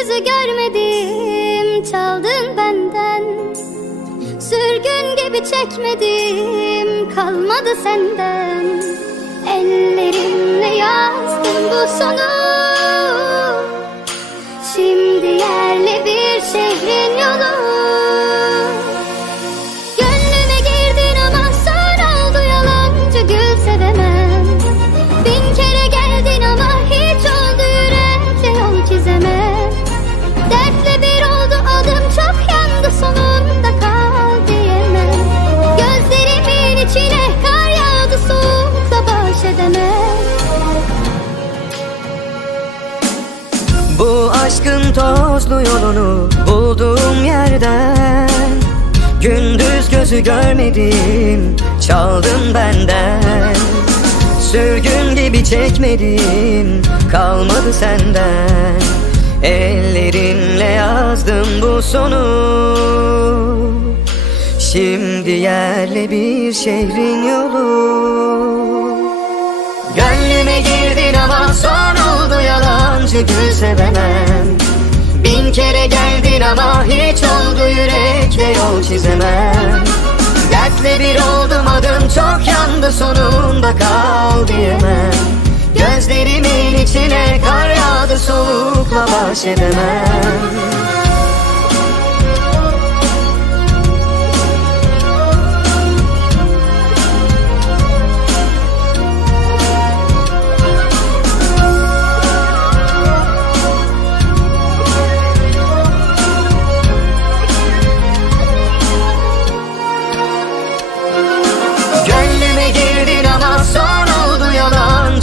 gözü görmedim çaldın benden. Sürgün gibi çekmedim kalmadı senden. Ellerimle yazdım bu sonu. Aşkın tozlu yolunu bulduğum yerden. Gündüz gözü görmedim çaldın benden. Sürgün gibi çekmedim kalmadı senden. Ellerinle yazdım bu sonu. Şimdi yerle bir şehrin yolu sevemem. Bin kere geldin ama hiç oldu yürekle yol çizemem. Dertle bir oldum adım çok yandı sonunda kal diyemem. Gözlerimin içine kar yağdı soğukla baş edemem